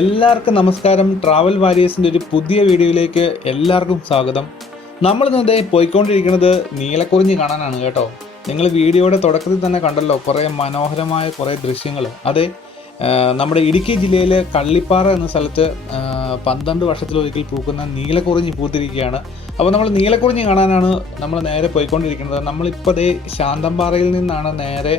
എല്ലാവർക്കും നമസ്കാരം. ട്രാവൽ വാരിയേഴ്സിൻ്റെ ഒരു പുതിയ വീഡിയോയിലേക്ക് എല്ലാവർക്കും സ്വാഗതം. നമ്മളിന്നതേ പോയിക്കൊണ്ടിരിക്കുന്നത് നീലക്കുറിഞ്ഞി കാണാനാണ് കേട്ടോ. നിങ്ങൾ വീഡിയോയുടെ തുടക്കത്തിൽ തന്നെ കണ്ടല്ലോ കുറേ മനോഹരമായ കുറേ ദൃശ്യങ്ങൾ. അതെ, നമ്മുടെ ഇടുക്കി ജില്ലയിലെ കള്ളിപ്പാറ എന്ന സ്ഥലത്ത് 12 വർഷത്തിലൊരിക്കൽ പൂക്കുന്ന നീലക്കുറിഞ്ഞി പൂത്തിരിക്കുകയാണ്. അപ്പോൾ നമ്മൾ നീലക്കുറിഞ്ഞി കാണാനാണ് നമ്മൾ നേരെ പോയിക്കൊണ്ടിരിക്കുന്നത്. നമ്മളിപ്പോൾ ദേ ശാന്തമ്പാറയിൽ നിന്നാണ് നേരെ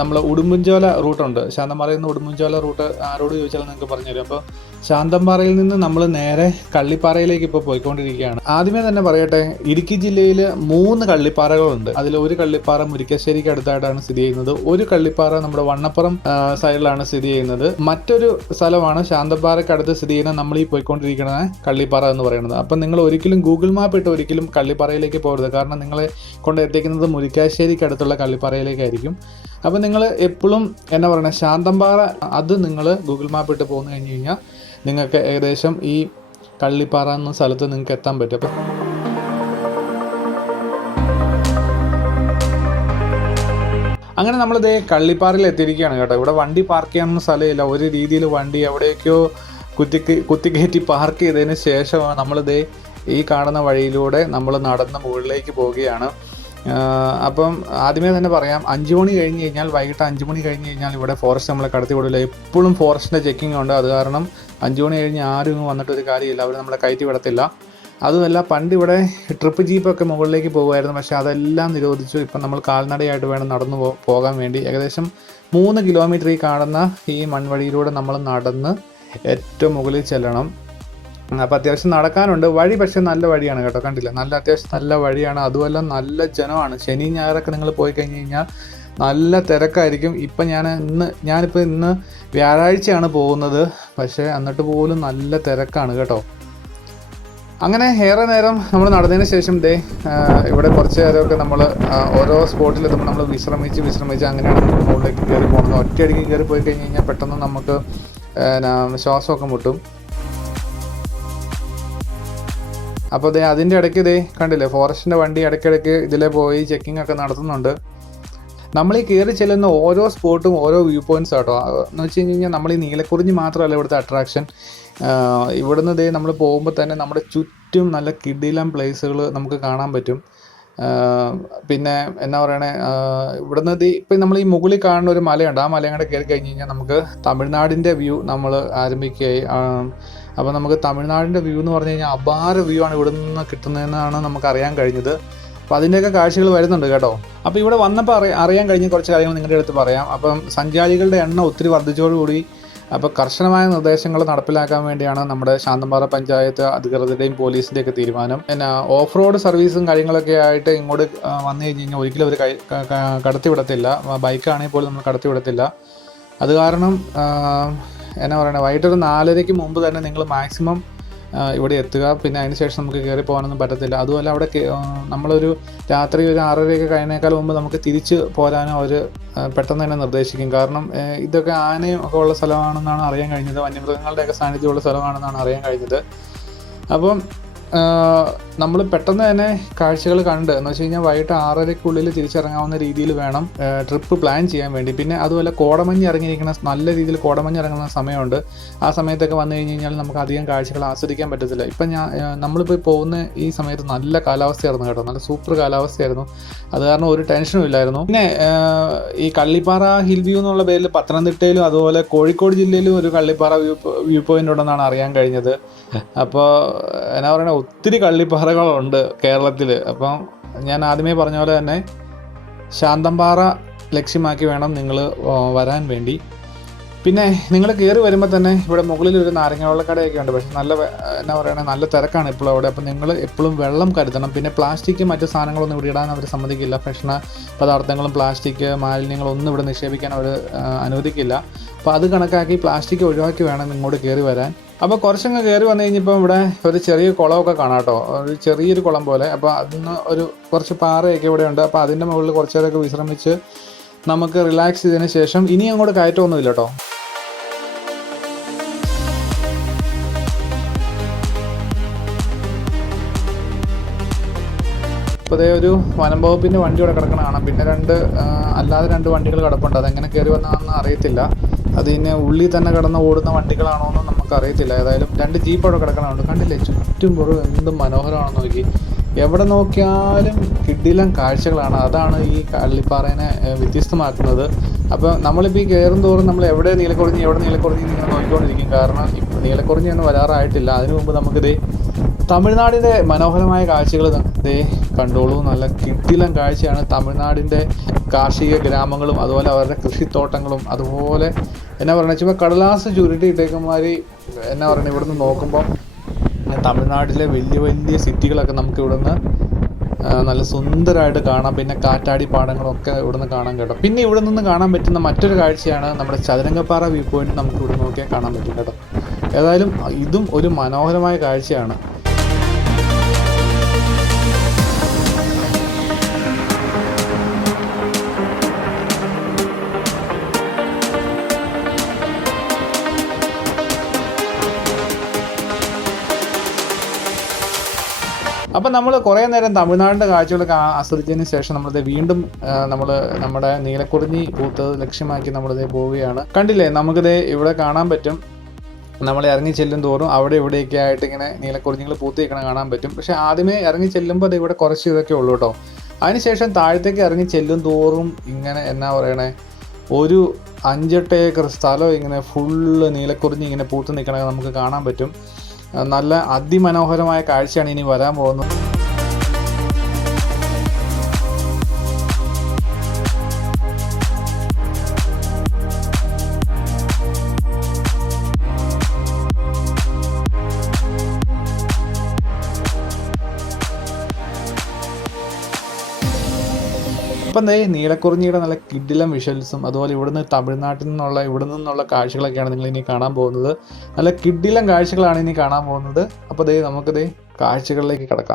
നമ്മൾ ഉടുമ്പൻചോല റൂട്ടുണ്ട്. ശാന്തമ്പാറയിൽ നിന്ന് ഉടുമ്പൻചോല റൂട്ട് ആരോട് ചോദിച്ചാൽ നിങ്ങൾക്ക് പറഞ്ഞുതരും. അപ്പോൾ ശാന്തമ്പാറയിൽ നിന്ന് നമ്മൾ നേരെ കള്ളിപ്പാറയിലേക്ക് ഇപ്പോൾ പോയിക്കൊണ്ടിരിക്കുകയാണ്. ആദ്യമേ തന്നെ പറയട്ടെ, ഇടുക്കി ജില്ലയിൽ 3 കള്ളിപ്പാറകളുണ്ട്. അതിൽ ഒരു കള്ളിപ്പാറ മുരിക്കാശ്ശേരിക്ക് അടുത്തായിട്ടാണ് സ്ഥിതി ചെയ്യുന്നത്. ഒരു കള്ളിപ്പാറ നമ്മുടെ വണ്ണപ്പുറം സൈഡിലാണ് സ്ഥിതി ചെയ്യുന്നത്. മറ്റൊരു സ്ഥലമാണ് ശാന്തമ്പാറയ്ക്ക് അടുത്ത് സ്ഥിതി ചെയ്യുന്ന നമ്മൾ ഈ പോയിക്കൊണ്ടിരിക്കുന്ന കള്ളിപ്പാറ എന്ന് പറയുന്നത്. അപ്പം നിങ്ങൾ ഒരിക്കലും ഗൂഗിൾ മാപ്പ് ഇട്ട് ഒരിക്കലും കള്ളിപ്പാറയിലേക്ക് പോകരുത്. കാരണം നിങ്ങളെ കൊണ്ട് എത്തിക്കുന്നത് മുരിക്കാശ്ശേരിക്ക് അടുത്തുള്ള കള്ളിപ്പാറയിലേക്കായിരിക്കും. അപ്പോൾ നിങ്ങൾ എപ്പോഴും എന്നാ പറയുന്നത്, ശാന്തമ്പാറ അത് നിങ്ങൾ ഗൂഗിൾ മാപ്പ് ഇട്ട് പോന്നു കഴിഞ്ഞ് കഴിഞ്ഞാൽ നിങ്ങൾക്ക് ഏകദേശം ഈ കള്ളിപ്പാറ എന്ന സ്ഥലത്ത് നിങ്ങൾക്ക് എത്താൻ പറ്റും. അപ്പം അങ്ങനെ നമ്മളിതേ കള്ളിപ്പാറയിൽ എത്തിയിരിക്കുകയാണ് കേട്ടോ. ഇവിടെ വണ്ടി പാർക്ക് ചെയ്യാനൊന്നും സ്ഥലമില്ല. ഒരു രീതിയിൽ വണ്ടി എവിടേക്കോ കുത്തിക്കയറ്റി പാർക്ക് ചെയ്തതിന് ശേഷം നമ്മളിതേ ഈ കാണുന്ന വഴിയിലൂടെ നമ്മൾ നടന്ന് മുകളിലേക്ക് പോവുകയാണ്. അപ്പം ആദ്യമേ തന്നെ പറയാം, 5 മണി കഴിഞ്ഞ് കഴിഞ്ഞാൽ, വൈകിട്ട് 5 മണി കഴിഞ്ഞ് കഴിഞ്ഞാൽ ഇവിടെ ഫോറസ്റ്റ് നമ്മളെ കടത്തി വിടില്ല. എപ്പോഴും ഫോറസ്റ്റിൻ്റെ ചെക്കിംഗ് ഉണ്ട്. അത് കാരണം 5 മണി കഴിഞ്ഞ് ആരും വന്നിട്ടൊരു കാര്യമില്ല, അവർ നമ്മളെ കയറ്റി വിടത്തില്ല. അതുമല്ല, പണ്ട് ഇവിടെ ട്രിപ്പ് ജീപ്പൊക്കെ മുകളിലേക്ക് പോകുമായിരുന്നു. പക്ഷേ അതെല്ലാം നിരോധിച്ചു. ഇപ്പം നമ്മൾ കാൽനടയായിട്ട് വേണം നടന്നു പോകാൻ വേണ്ടി. ഏകദേശം 3 കിലോമീറ്റർ ഈ കാണുന്ന ഈ മൺവഴിയിലൂടെ നമ്മൾ നടന്ന് ഏറ്റവും മുകളിൽ ചെല്ലണം. അപ്പോൾ അത്യാവശ്യം നടക്കാനുണ്ട്. വഴി പക്ഷേ നല്ല വഴിയാണ് കേട്ടോ. കണ്ടില്ല, അത്യാവശ്യം നല്ല വഴിയാണ്. അതുമല്ല നല്ല ജനമാണ്. ശനി ഞായറൊക്കെ നിങ്ങൾ പോയി കഴിഞ്ഞ് കഴിഞ്ഞാൽ നല്ല തിരക്കായിരിക്കും. ഞാനിപ്പോൾ ഇന്ന് വ്യാഴാഴ്ചയാണ് പോകുന്നത്. പക്ഷേ എന്നിട്ട് പോലും നല്ല തിരക്കാണ് കേട്ടോ. അങ്ങനെ ഏറെ നേരം നമ്മൾ നടന്നതിന് ശേഷം ഇവിടെ കുറച്ച് നേരമൊക്കെ നമ്മൾ ഓരോ സ്പോട്ടിലെത്തുമ്പോൾ നമ്മൾ വിശ്രമിച്ച് അങ്ങനെയാണ് നമ്മൾ മുകളിലേക്ക് കയറി പോകുന്നത്. ഒറ്റയടിക്ക് കയറി പോയി കഴിഞ്ഞ് കഴിഞ്ഞാൽ പെട്ടെന്ന് നമുക്ക് ശ്വാസമൊക്കെ മുട്ടും. അപ്പോൾ അതിൻ്റെ ഇടയ്ക്ക് കണ്ടില്ലേ, ഫോറസ്റ്റിൻ്റെ വണ്ടി ഇടയ്ക്കിടയ്ക്ക് ഇതിലെ പോയി ചെക്കിംഗ് ഒക്കെ നടത്തുന്നുണ്ട്. നമ്മൾ ഈ കയറി ചെല്ലുന്ന ഓരോ സ്പോട്ടും ഓരോ വ്യൂ പോയിൻറ്റ്സ് ആട്ടോ. എന്ന് വെച്ച് കഴിഞ്ഞ് കഴിഞ്ഞാൽ നമ്മൾ ഈ നീലക്കുറിഞ്ഞി മാത്രമല്ല ഇവിടുത്തെ അട്രാക്ഷൻ. ഇവിടുന്ന് നമ്മൾ പോകുമ്പോൾ തന്നെ നമ്മുടെ ചുറ്റും നല്ല കിടിലം പ്ലേസുകൾ നമുക്ക് കാണാൻ പറ്റും. പിന്നെ എന്നാ പറയണേ, ഇവിടുന്ന് ഇപ്പം നമ്മൾ ഈ മുകളിൽ കാണുന്ന ഒരു മലയുണ്ട്. ആ മലയും കൂടെ കയറി കഴിഞ്ഞ് കഴിഞ്ഞാൽ നമുക്ക് തമിഴ്നാടിൻ്റെ വ്യൂ നമ്മൾ ആരംഭിക്കുകയായി. അപ്പോൾ നമുക്ക് തമിഴ്നാടിൻ്റെ വ്യൂ എന്ന് പറഞ്ഞു കഴിഞ്ഞാൽ അപാര വ്യൂ ആണ് ഇവിടെ നിന്ന് കിട്ടുന്നതെന്നാണ് നമുക്ക് അറിയാൻ കഴിഞ്ഞത്. അപ്പോൾ അതിൻ്റെയൊക്കെ കാഴ്ചകൾ വരുന്നുണ്ട് കേട്ടോ. അപ്പോൾ ഇവിടെ വന്നപ്പോൾ അറിയാൻ കഴിഞ്ഞ കുറച്ച് കാര്യങ്ങൾ നിങ്ങളുടെ അടുത്ത് പറയാം. അപ്പം സഞ്ചാരികളുടെ എണ്ണം ഒത്തിരി വർദ്ധിച്ചതോടുകൂടി അപ്പോൾ കർശനമായ നിർദ്ദേശങ്ങൾ നടപ്പിലാക്കാൻ വേണ്ടിയാണ് നമ്മുടെ ശാന്തമ്പാറ പഞ്ചായത്ത് അധികൃതരുടെയും പോലീസിൻ്റെയൊക്കെ തീരുമാനം. പിന്നെ ഓഫ് റോഡ് സർവീസും കാര്യങ്ങളൊക്കെ ആയിട്ട് ഇങ്ങോട്ട് വന്നു കഴിഞ്ഞ് കഴിഞ്ഞാൽ ഒരിക്കലും അവർ കടത്തിവിടത്തില്ല. ബൈക്കാണെങ്കിൽ പോലും നമ്മൾ കടത്തിവിടത്തില്ല. അത് കാരണം എന്നാ പറയുന്നത്, വൈകിട്ടൊരു 4:30 മുമ്പ് തന്നെ നിങ്ങൾ മാക്സിമം ഇവിടെ എത്തുക. പിന്നെ അതിന് ശേഷം നമുക്ക് കയറി പോകാനൊന്നും പറ്റത്തില്ല. അതുമല്ല, അവിടെ നമ്മളൊരു രാത്രി ഒരു 6:30 കഴിഞ്ഞേക്കാൾ മുമ്പ് നമുക്ക് തിരിച്ച് പോരാനും അവർ പെട്ടെന്ന് തന്നെ നിർദ്ദേശിക്കും. കാരണം ഇതൊക്കെ ആനയും ഒക്കെ ഉള്ള സ്ഥലമാണെന്നാണ് അറിയാൻ കഴിഞ്ഞത്. വന്യമൃഗങ്ങളുടെയൊക്കെ സാന്നിധ്യമുള്ള സ്ഥലമാണെന്നാണ് അറിയാൻ കഴിഞ്ഞത്. അപ്പം നമ്മൾ പെട്ടെന്ന് തന്നെ കാഴ്ചകൾ കണ്ട്, എന്ന് വെച്ച് കഴിഞ്ഞാൽ വൈകിട്ട് 6:30 തിരിച്ചിറങ്ങാവുന്ന രീതിയിൽ വേണം ട്രിപ്പ് പ്ലാൻ ചെയ്യാൻ വേണ്ടി. പിന്നെ അതുപോലെ കോടമഞ്ഞ് ഇറങ്ങിയിരിക്കുന്ന നല്ല രീതിയിൽ കോടമഞ്ഞ് ഇറങ്ങുന്ന സമയമുണ്ട്. ആ സമയത്തൊക്കെ വന്നു കഴിഞ്ഞ് കഴിഞ്ഞാൽ നമുക്ക് അധികം കാഴ്ചകൾ ആസ്വദിക്കാൻ പറ്റത്തില്ല. ഇപ്പം നമ്മളിപ്പോൾ പോകുന്ന ഈ സമയത്ത് നല്ല കാലാവസ്ഥയായിരുന്നു കേട്ടോ. നല്ല സൂപ്പർ കാലാവസ്ഥയായിരുന്നു. അത് കാരണം ഒരു ടെൻഷനും ഇല്ലായിരുന്നു. പിന്നെ ഈ കള്ളിപ്പാറ ഹിൽ വ്യൂ എന്നുള്ള പേരിൽ പത്തനംതിട്ടയിലും അതുപോലെ കോഴിക്കോട് ജില്ലയിലും ഒരു കള്ളിപ്പാറ വ്യൂ പോയിൻ്റ് ഉണ്ടെന്നാണ് അറിയാൻ കഴിഞ്ഞത്. അപ്പോൾ എന്നാ പറയുക, ഒത്തിരി കള്ളിപ്പാറകളുണ്ട് കേരളത്തിൽ. അപ്പം ഞാൻ ആദ്യമേ പറഞ്ഞ പോലെ തന്നെ ശാന്തമ്പാറ ലക്ഷ്യമാക്കി വേണം നിങ്ങൾ വരാൻ വേണ്ടി. പിന്നെ നിങ്ങൾ കയറി വരുമ്പോൾ തന്നെ ഇവിടെ മുകളിൽ ഒരു നാരങ്ങ വെള്ളക്കടയൊക്കെ ഉണ്ട്. പക്ഷേ എന്നാ പറയുക, നല്ല തിരക്കാണ് ഇപ്പോഴും അവിടെ. അപ്പോൾ നിങ്ങൾ എപ്പോഴും വെള്ളം കരുതണം. പിന്നെ പ്ലാസ്റ്റിക് മറ്റു സാധനങ്ങളൊന്നും ഇവിടെ ഇടാൻ അവർ സമ്മതിക്കില്ല. ഭക്ഷണ പദാർത്ഥങ്ങളും പ്ലാസ്റ്റിക് മാലിന്യങ്ങളൊന്നും ഇവിടെ നിക്ഷേപിക്കാൻ അവർ അനുവദിക്കില്ല. അപ്പോൾ അത് കണക്കാക്കി പ്ലാസ്റ്റിക് ഒഴിവാക്കി വേണം ഇങ്ങോട്ട് കയറി വരാൻ. അപ്പോൾ കുറച്ചങ്ങ് കയറി വന്നു കഴിഞ്ഞപ്പോൾ ഇവിടെ ഒരു ചെറിയ കുളമൊക്കെ കാണാം കേട്ടോ. ഒരു ചെറിയൊരു കുളം പോലെ. അപ്പോൾ അതിന് കുറച്ച് പാറയൊക്കെ ഇവിടെ ഉണ്ട്. അപ്പോൾ അതിൻ്റെ മുകളിൽ കുറച്ച് നേരമൊക്കെ വിശ്രമിച്ച് നമുക്ക് റിലാക്സ് ചെയ്തതിന് ശേഷം ഇനി അങ്ങോട്ട് കയറ്റമൊന്നുമില്ല കേട്ടോ. ഇപ്പോൾ ഒരു വനം വകുപ്പിൻ്റെ വണ്ടി ഇവിടെ കിടക്കണ കാണാം. പിന്നെ അല്ലാതെ 2 വണ്ടികൾ കിടപ്പുണ്ട്. അതെങ്ങനെ കയറി വന്നതാണെന്ന് അറിയത്തില്ല. അതിനെ ഉള്ളിൽ തന്നെ കിടന്ന് ഓടുന്ന വണ്ടികളാണോ എന്ന് നമുക്കറിയത്തില്ല. ഏതായാലും 2 ജീപ്പ് അവിടെ കിടക്കണുണ്ട്. കണ്ടില്ലേ ചുറ്റും പുറം എന്ത് മനോഹരമാണെന്ന് നോക്കി. എവിടെ നോക്കിയാലും കിടിലൻ കാഴ്ചകളാണ്. അതാണ് ഈ കള്ളിപ്പാറേനെ വ്യത്യസ്തമാക്കുന്നത്. അപ്പോൾ നമ്മളിപ്പോൾ ഈ കയറും തോറും നമ്മൾ എവിടെ നീലക്കുറിഞ്ഞി ഇങ്ങനെ നോക്കിക്കൊണ്ടിരിക്കും. കാരണം ഇപ്പോൾ നീലക്കുറിഞ്ഞി ഒന്നും വരാറായിട്ടില്ല. അതിനു മുമ്പ് നമുക്കിത് തമിഴ്നാടിൻ്റെ മനോഹരമായ കാഴ്ചകൾ ദേ കണ്ടോളൂ. നല്ല കിടിലൻ കാഴ്ചയാണ്. തമിഴ്നാടിൻ്റെ കാർഷിക ഗ്രാമങ്ങളും അതുപോലെ അവരുടെ കൃഷിത്തോട്ടങ്ങളും അതുപോലെ എന്നാ പറയുക ചുമ്മാ കടലാസ് ചുരുട്ടിയിട്ടേക്കന്മാര് എന്നാ പറയുക ഇവിടുന്ന് നോക്കുമ്പോൾ തമിഴ്നാട്ടിലെ വലിയ വലിയ സിറ്റികളൊക്കെ നമുക്ക് ഇവിടുന്ന് നല്ല സുന്ദരമായിട്ട് കാണാം. പിന്നെ കാറ്റാടി പാടങ്ങളൊക്കെ ഇവിടുന്ന് കാണാൻ കേട്ടോ. പിന്നെ ഇവിടെ നിന്ന് കാണാൻ പറ്റുന്ന മറ്റൊരു കാഴ്ചയാണ് നമ്മുടെ ചതുരംഗപ്പാറ വ്യൂ പോയിന്റ്. നമുക്ക് ഇവിടെ നോക്കിയാൽ കാണാൻ പറ്റും കേട്ടോ. ഏതായാലും ഇതും ഒരു മനോഹരമായ കാഴ്ചയാണ്. അപ്പം നമ്മൾ കുറേ നേരം തമിഴ്നാടിൻ്റെ കാഴ്ചകളൊക്കെ ആസ്വദിച്ചതിന് ശേഷം നമ്മളിത് വീണ്ടും നമ്മൾ നമ്മുടെ നീലക്കുറിഞ്ഞി പൂത്തത് ലക്ഷ്യമാക്കി നമ്മളിത് പോവുകയാണ്. കണ്ടില്ലേ, നമുക്കിത് ഇവിടെ കാണാൻ പറ്റും. നമ്മൾ ഇറങ്ങി ചെല്ലും തോറും അവിടെ ഇവിടെയൊക്കെ ആയിട്ട് ഇങ്ങനെ നീലക്കുറിഞ്ഞികൾ പൂത്ത് നിൽക്കണ കാണാൻ പറ്റും. പക്ഷേ ആദ്യമേ ഇറങ്ങി ചെല്ലുമ്പോൾ അത് ഇവിടെ കുറച്ച് ഇതൊക്കെ ഉള്ളൂ കേട്ടോ. അതിനുശേഷം താഴത്തേക്ക് ഇറങ്ങി ചെല്ലും തോറും ഇങ്ങനെ എന്നാ പറയണേ ഒരു 5-8 ഏക്കർ സ്ഥലം ഇങ്ങനെ ഫുള്ള് നീലക്കുറിഞ്ഞി ഇങ്ങനെ പൂത്ത് നിൽക്കണ നമുക്ക് കാണാൻ പറ്റും. നല്ല അതിമനോഹരമായ കാഴ്ചയാണ് ഇനി വരാൻ പോകുന്നത്. അപ്പം നീലക്കുറിഞ്ഞിയുടെ നല്ല കിടിലം വിഷ്വൽസും അതുപോലെ ഇവിടെ നിന്നുള്ള കാഴ്ചകളൊക്കെയാണ് നിങ്ങൾ ഇനി കാണാൻ പോകുന്നത്. നല്ല കിടിലം കാഴ്ചകളാണ് ഇനി കാണാൻ പോകുന്നത്. അപ്പോൾ നമുക്ക് കാഴ്ചകളിലേക്ക് കിടക്കാം.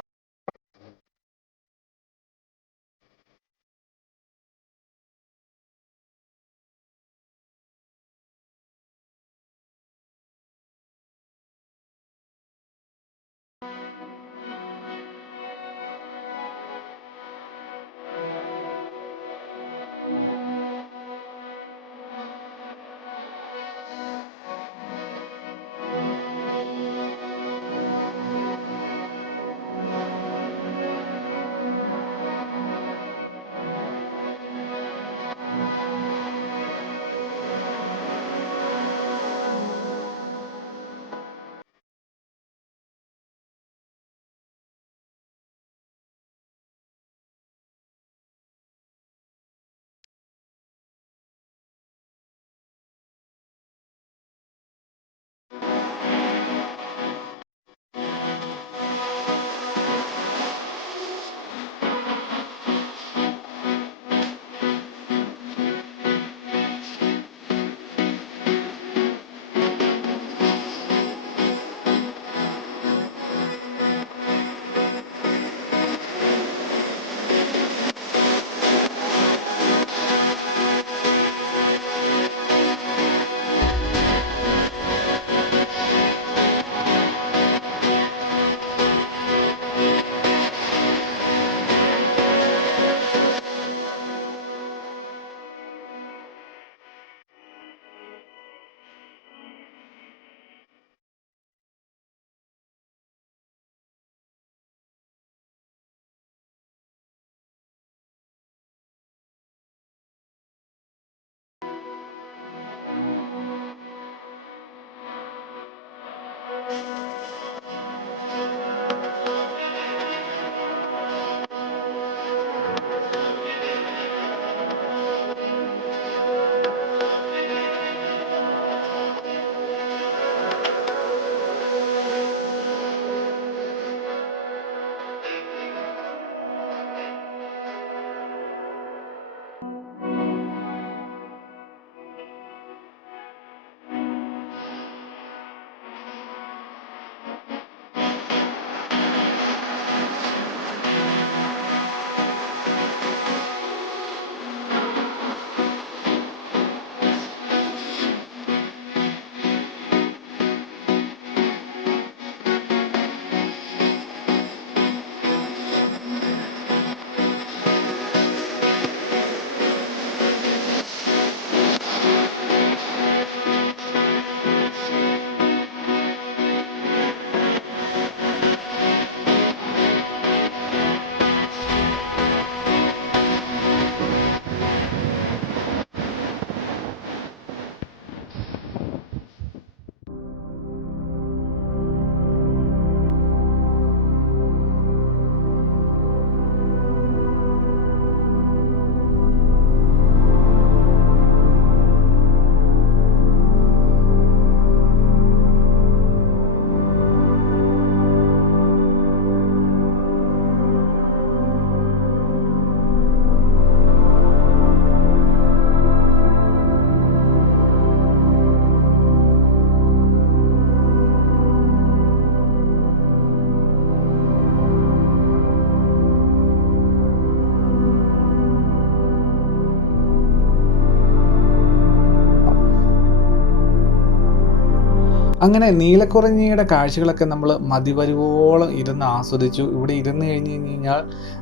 അങ്ങനെ നീലക്കുറിഞ്ഞിയുടെ കാഴ്ചകളൊക്കെ നമ്മൾ മതിവരുവോളം ഇരുന്ന് ആസ്വദിച്ചു. ഇവിടെ ഇരുന്ന് കഴിഞ്ഞ് കഴിഞ്ഞാൽ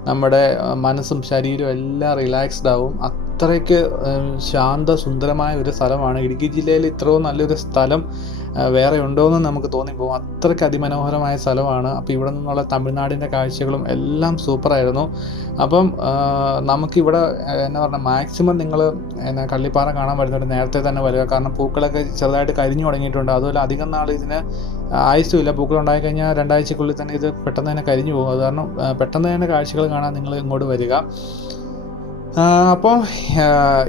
നമ്മുടെ മനസ്സും ശരീരവും എല്ലാം റിലാക്സ്ഡ് ആവും. അത്രയ്ക്ക് ശാന്ത സുന്ദരമായ ഒരു സ്ഥലമാണ്. ഇടുക്കി ജില്ലയിൽ ഇത്രയും നല്ലൊരു സ്ഥലം വേറെ ഉണ്ടോ എന്ന് നമുക്ക് തോന്നിപ്പോകും. അത്രയ്ക്ക് അതിമനോഹരമായ സ്ഥലമാണ്. അപ്പോൾ ഇവിടെ നിന്നുള്ള തമിഴ്നാടിൻ്റെ കാഴ്ചകളും എല്ലാം സൂപ്പറായിരുന്നു. അപ്പം നമുക്കിവിടെ എന്നാ പറഞ്ഞാൽ മാക്സിമം നിങ്ങൾ കള്ളിപ്പാറ കാണാൻ വരുന്നവർ നേരത്തെ തന്നെ വരിക. കാരണം പൂക്കളൊക്കെ ചെറുതായിട്ട് കരിഞ്ഞു തുടങ്ങിയിട്ടുണ്ട്. അതുപോലെ അധികം നാൾ ഇതിന് ആയുസ്സുമില്ല. പൂക്കൾ ഉണ്ടായിക്കഴിഞ്ഞാൽ 2 ആഴ്ചക്കുള്ളിൽ തന്നെ ഇത് പെട്ടെന്ന് തന്നെ കരിഞ്ഞു പോകും. അത് കാരണം പെട്ടെന്ന് തന്നെ കാഴ്ചകൾ കാണാൻ നിങ്ങൾ ഇങ്ങോട്ട് വരിക. അപ്പോൾ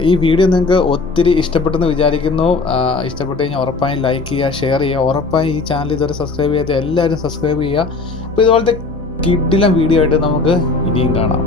ഈ വീഡിയോ നിങ്ങൾക്ക് ഒത്തിരി ഇഷ്ടപ്പെട്ടെന്ന് വിചാരിക്കുന്നു. ഇഷ്ടപ്പെട്ട് കഴിഞ്ഞാൽ ഉറപ്പായും ലൈക്ക് ചെയ്യുക, ഷെയർ ചെയ്യുക. ഉറപ്പായും ഈ ചാനൽ ഇതുവരെ സബ്സ്ക്രൈബ് ചെയ്യാത്ത എല്ലാവരും സബ്സ്ക്രൈബ് ചെയ്യുക. അപ്പോൾ ഇതുപോലത്തെ കിടിലം വീഡിയോ ആയിട്ട് നമുക്ക് ഇനിയും കാണാം.